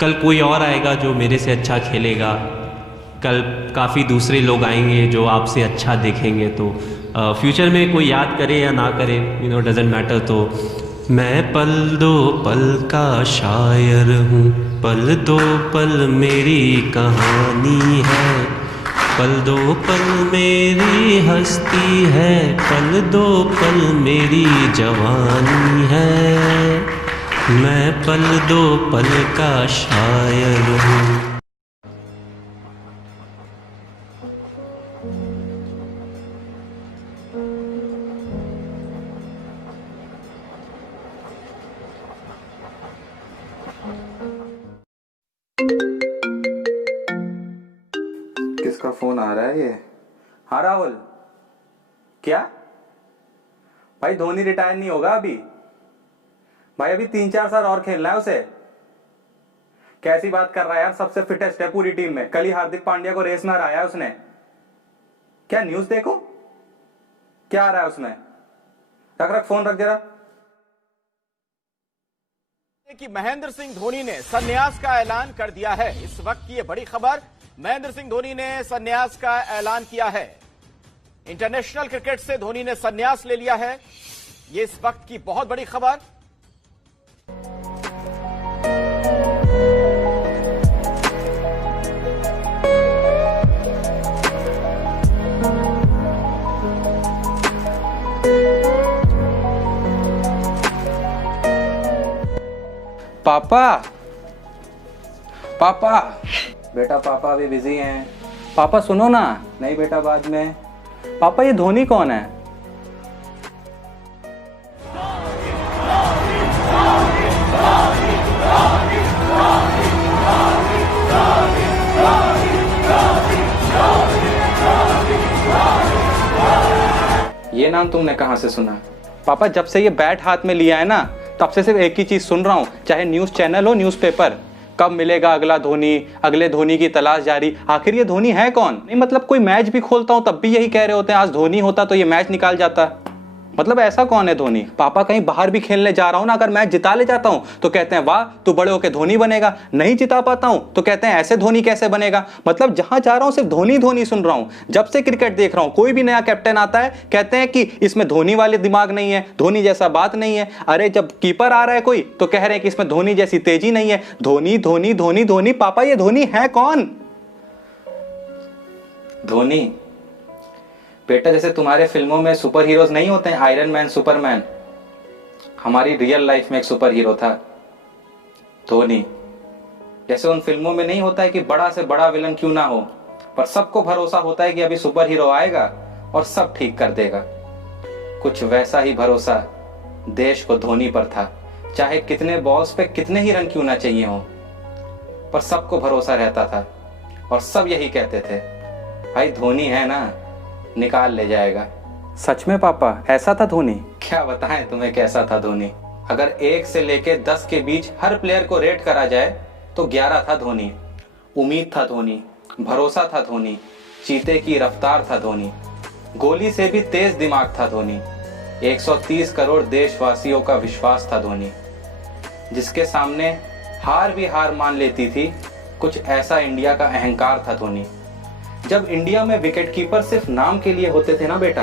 कल कोई और आएगा जो मेरे से अच्छा खेलेगा, कल काफ़ी दूसरे लोग आएंगे जो आपसे अच्छा देखेंगे। तो फ्यूचर में कोई याद करे या ना करे, डजेंट मैटर। तो मैं पल दो पल का शायर हूँ, पल दो पल मेरी कहानी है, पल दो पल मेरी हस्ती है, पल दो पल मेरी जवानी है, मैं पल दो पल का शायर हूँ। किसका फोन आ रहा है ये? हाँ राहुल, क्या भाई? धोनी रिटायर नहीं होगा अभी भाई, अभी 3-4 साल और खेलना है उसे। कैसी बात कर रहा है यार, सबसे फिटेस्ट है पूरी टीम में। कल ही हार्दिक पांड्या को रेस में हराया उसने। क्या न्यूज देखो, क्या आ रहा है उसमें? रख रख फोन, रख जरा। कि महेंद्र सिंह धोनी ने संन्यास का ऐलान कर दिया है। इस वक्त की ये बड़ी खबर, महेंद्र सिंह धोनी ने संन्यास का ऐलान किया है। इंटरनेशनल क्रिकेट से धोनी ने संन्यास ले लिया है। ये इस वक्त की बहुत बड़ी खबर। पापा, पापा, बेटा पापा अभी बिजी हैं। पापा सुनो ना। नहीं बेटा, बाद में। पापा ये धोनी कौन है? ये नाम तुमने कहां से सुना? पापा जब से ये बैट हाथ में लिया है ना, तब से सिर्फ एक ही चीज सुन रहा हूं, चाहे न्यूज चैनल हो, न्यूज़पेपर, कब मिलेगा अगला धोनी, अगले धोनी की तलाश जारी। आखिर ये धोनी है कौन? नहीं मतलब कोई मैच भी खोलता हूं तब भी यही कह रहे होते हैं, आज धोनी होता तो ये मैच निकाल जाता। मतलब ऐसा कौन है धोनी? पापा कहीं बाहर भी खेलने जा रहा हूं ना, अगर मैच जिता ले जाता हूं तो कहते हैं वाह तू बड़े होके धोनी बनेगा। नहीं जिता पाता हूं तो कहते हैं ऐसे धोनी कैसे बनेगा। मतलब जहां जा रहा हूं सिर्फ धोनी धोनी सुन रहा हूं। जब से क्रिकेट देख रहा हूं, कोई भी नया कैप्टन आता है कहते हैं कि इसमें धोनी वाले दिमाग नहीं है, धोनी जैसा बात नहीं है। अरे जब कीपर आ रहा है कोई तो कह रहे हैं कि इसमें धोनी जैसी तेजी नहीं है। धोनी धोनी धोनी धोनी। पापा ये धोनी है कौन? धोनी बेटा जैसे तुम्हारे फिल्मों में सुपर हीरोज नहीं होते हैं, आयरन मैन, सुपरमैन, हमारी रियल लाइफ में एक सुपर हीरो था धोनी। जैसे उन फिल्मों में नहीं होता है कि बड़ा से बड़ा विलन क्यों ना हो, पर सबको भरोसा होता है कि अभी सुपर हीरो आएगा और सब ठीक कर देगा। कुछ वैसा ही भरोसा देश को धोनी पर था। चाहे कितने बॉल्स पे कितने ही रन क्यों ना चाहिए हो, पर सबको भरोसा रहता था और सब यही कहते थे भाई धोनी है ना, निकाल ले जाएगा। सच में पापा ऐसा था धोनी? क्या बताएं तुम्हें कैसा था धोनी। अगर 1 से लेके 10 के बीच हर प्लेयर को रेट करा जाए तो 11 था धोनी। उम्मीद था धोनी, भरोसा था धोनी, चीते की रफ्तार था धोनी, गोली से भी तेज दिमाग था धोनी, 130 करोड़ देशवासियों का विश्वास था धोनी, जिसके सामने हार भी हार मान लेती थी। कुछ ऐसा इंडिया का अहंकार था धोनी। जब इंडिया में विकेट कीपर सिर्फ नाम के लिए होते थे ना बेटा,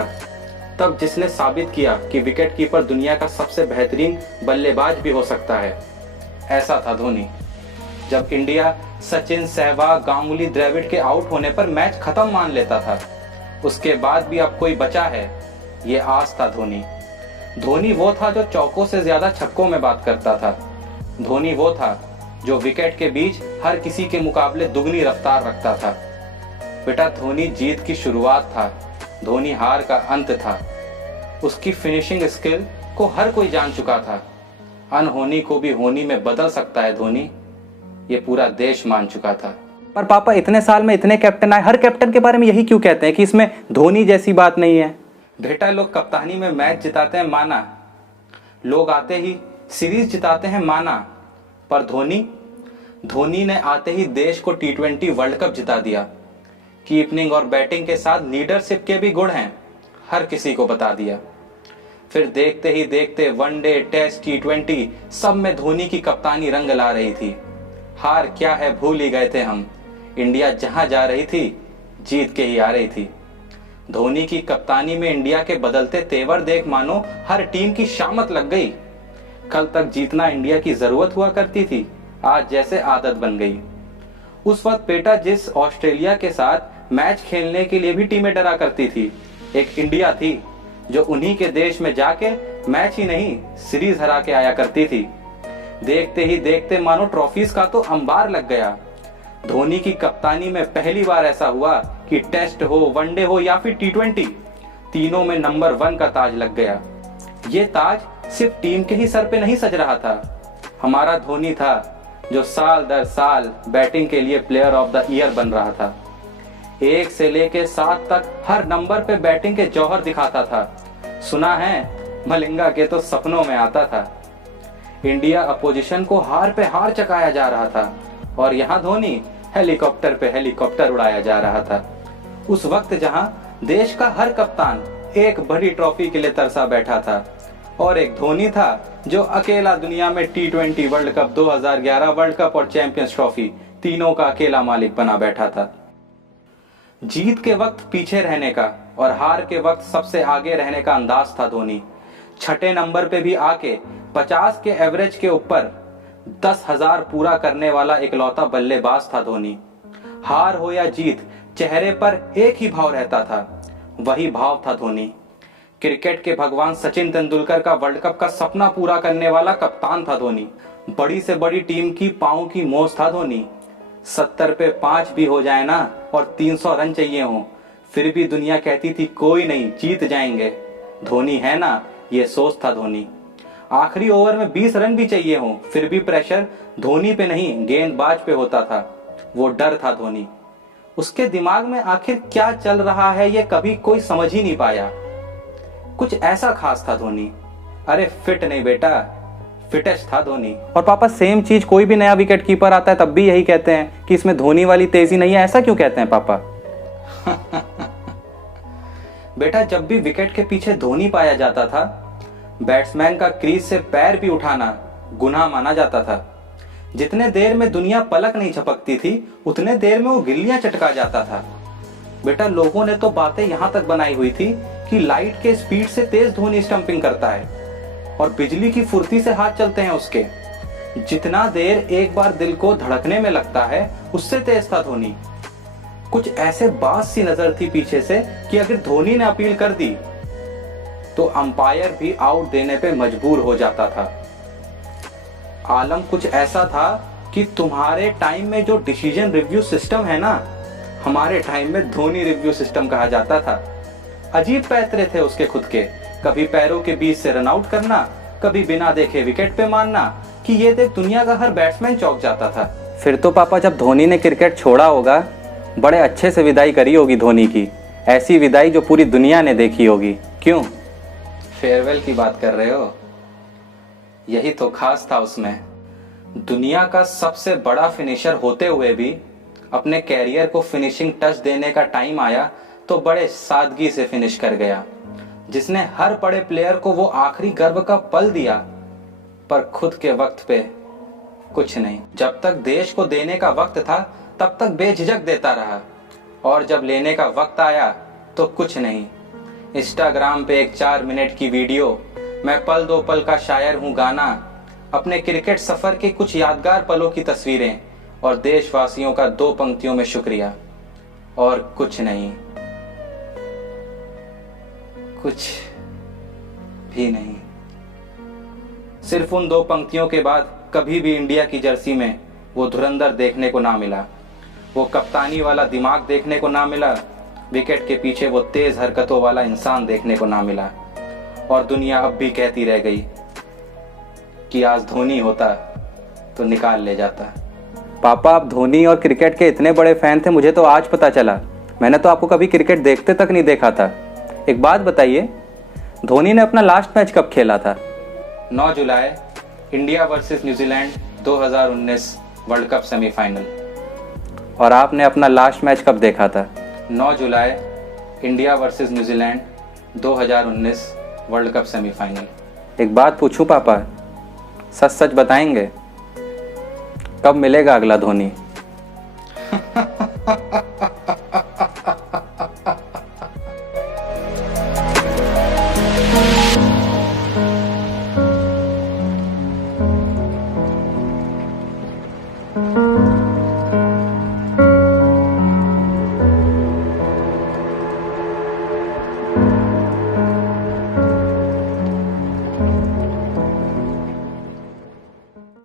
तब जिसने साबित किया कि विकेट कीपर दुनिया का सबसे बेहतरीन बल्लेबाज भी हो सकता है, ऐसा था धोनी। जब इंडिया सचिन, सहवाग, गांगुली, द्रविड़ के आउट होने पर मैच खत्म मान लेता था, उसके बाद भी अब कोई बचा है, ये आस था धोनी। धोनी वो था जो चौकों से ज्यादा छक्कों में बात करता था। धोनी वो था जो विकेट के बीच हर किसी के मुकाबले दुगनी रफ्तार रखता था। बेटा धोनी जीत की शुरुआत था, धोनी हार का अंत था। उसकी फिनिशिंग स्किल को हर कोई जान चुका था। अनहोनी को भी होनी में बदल सकता है धोनी, ये पूरा देश मान चुका था। पर पापा इतने साल में इतने कैप्टन आए, हर कैप्टन के बारे में यही क्यों कहते हैं कि इसमें धोनी जैसी बात नहीं है? बेटा लोग कप्तानी में मैच जिताते हैं माना, लोग आते ही सीरीज जिताते हैं माना, पर धोनी ने आते ही देश को T20 वर्ल्ड कप जिता दिया। कीपिंग और बैटिंग के साथ लीडरशिप के भी गुण हैं, हर किसी को बता दिया। फिर देखते ही देखते वनडे, टेस्ट, T20 सब में धोनी की कप्तानी रंग ला रही थी। हार क्या है भूल ही गए थे हम, इंडिया जहां जा रही थी जीत के ही आ रही थी। धोनी की कप्तानी में इंडिया के बदलते तेवर देख मानो हर टीम की शामत लग गई। कल तक जीतना इंडिया की जरूरत हुआ करती थी, आज जैसे आदत बन गई। उस वक्त बेटा जिस ऑस्ट्रेलिया के साथ मैच खेलने के लिए भी टीमें डरा करती थी, एक इंडिया थी जो उन्हीं के देश में जाके मैच ही नहीं सीरीज हरा के आया करती थी। देखते ही देखते मानो ट्रॉफीज का तो अंबार लग गया। धोनी की कप्तानी में पहली बार ऐसा हुआ कि टेस्ट हो, वनडे हो या फिर T20, तीनों में नंबर 1 का ताज लग गया। ये ताज सिर्फ टीम के ही सर पे नहीं सज रहा था, हमारा धोनी था जो साल दर साल बैटिंग के लिए प्लेयर ऑफ द ईयर बन रहा था। 1 से लेके 7 तक हर नंबर पे बैटिंग के जौहर दिखाता था। सुना है मलिंगा के तो सपनों में आता था। इंडिया अपोजिशन को हार पे हार चकाया जा रहा था और यहाँ धोनी हेलीकॉप्टर पे हेलीकॉप्टर उड़ाया जा रहा था। उस वक्त जहां देश का हर कप्तान एक बड़ी ट्रॉफी के लिए तरसा बैठा था और एक धोनी था जो अकेला दुनिया में T20 world cup, 2011 world cup और चैंपियंस ट्रॉफी तीनों का अकेला मालिक बना बैठा था। जीत के वक्त पीछे रहने का और हार के वक्त सबसे आगे रहने का अंदाज था धोनी। छठे नंबर पे भी आके 50 के एवरेज के ऊपर 10,000 पूरा करने वाला इकलौता बल्लेबाज था धोनी। हार हो या जीत, चेहरे पर एक ही भाव रहता था, वही भाव था धोनी। क्रिकेट के भगवान सचिन तेंदुलकर का वर्ल्ड कप का सपना पूरा करने वाला कप्तान था धोनी। बड़ी से बड़ी टीम की पांव की मोच था धोनी। 70 पे 5 भी हो जाए ना और 300 रन चाहिए हो, फिर भी दुनिया कहती थी कोई नहीं, जीत जाएंगे। धोनी है ना, ये सोच था धोनी। आखिरी ओवर में 20 रन भी चाहिए हो, फिर भी प्रेशर धोनी पे नहीं गेंदबाज पे होता था। वो डर था धोनी। उसके दिमाग में आखिर क्या चल रहा है ये कभी कोई समझ ही नहीं पाया। कुछ ऐसा खास था धोनी। अरे फिट नहीं बेटा, फिटेस्ट था धोनी। और पापा सेम चीज कोई भी नया विकेट कीपर आता है तब भी यही कहते हैं कि इसमें धोनी वाली तेजी नहीं है, ऐसा क्यों कहते हैं पापा? बेटा जब भी विकेट के पीछे धोनी पाया जाता था, बैट्समैन का क्रीज से पैर भी उठाना गुनाह माना जाता था। जितने देर में दुनिया पलक नहीं झपकती थी, उतने देर में वो गिल्लियां चटका जाता था। बेटा लोगों ने तो बातें यहां तक बनाई हुई थी कि लाइट के स्पीड से तेज धोनी स्टंपिंग करता है और बिजली की फुर्ती से हाथ चलते हैं उसके। जितना देर एक बार दिल को धड़कने में लगता है, उससे तेज था धोनी। कुछ ऐसे बात सी नजर थी पीछे से कि अगर धोनी ने अपील कर दी तो अंपायर भी आउट देने पे मजबूर हो जाता था। आलम कुछ ऐसा था कि तुम्हारे टाइम में जो डिसीजन रिव्यू सिस्टम है ना, हमारे टाइम में धोनी रिव्यू सिस्टम कहा जाता था। अजीब पैतरे थे उसके खुद के, कभी पैरों के बीच से रन आउट करना, कभी बिना देखे विकेट पे मारना कि ये देख दुनिया का हर बैट्समैन चौंक जाता था। फिर तो पापा जब धोनी ने क्रिकेट छोड़ा होगा, बड़े अच्छे से विदाई करी होगी धोनी की, ऐसी विदाई जो पूरी दुनिया ने देखी होगी। क्यों फेयरवेल की बात कर रहे हो? यही तो खास था उसमें। दुनिया का सबसे बड़ा फिनिशर होते हुए भी अपने कैरियर को फिनिशिंग टच देने का टाइम आया तो बड़े सादगी से फिनिश कर गया। जिसने हर बड़े प्लेयर को वो आखिरी गर्व का पल दिया, पर खुद के वक्त पे कुछ नहीं। जब तक देश को देने का वक्त था तब तक बेझिझक देता रहा, और जब लेने का वक्त आया तो कुछ नहीं। इंस्टाग्राम पे एक 4 मिनट की वीडियो, मैं पल दो पल का शायर हूँ गाना, अपने क्रिकेट सफर के कुछ यादगार पलों की तस्वीरें और देशवासियों का 2 पंक्तियों में शुक्रिया, और कुछ नहीं, कुछ भी नहीं। सिर्फ उन 2 पंक्तियों के बाद कभी भी इंडिया की जर्सी में वो धुरंधर देखने को ना मिला, वो कप्तानी वाला दिमाग देखने को ना मिला, विकेट के पीछे वो तेज हरकतों वाला इंसान देखने को ना मिला। और दुनिया अब भी कहती रह गई कि आज धोनी होता तो निकाल ले जाता। पापा आप धोनी और क्रिकेट के इतने बड़े फैन थे, मुझे तो आज पता चला। मैंने तो आपको कभी क्रिकेट देखते तक नहीं देखा था। एक बात बताइए, धोनी ने अपना लास्ट मैच कब खेला था? 9 जुलाई India versus New Zealand 2019 World Cup semifinal. और आपने अपना लास्ट मैच कब देखा था? 9 जुलाई India versus New Zealand 2019 World Cup semifinal. एक बात पूछूं पापा, सच सच बताएंगे, कब मिलेगा अगला धोनी?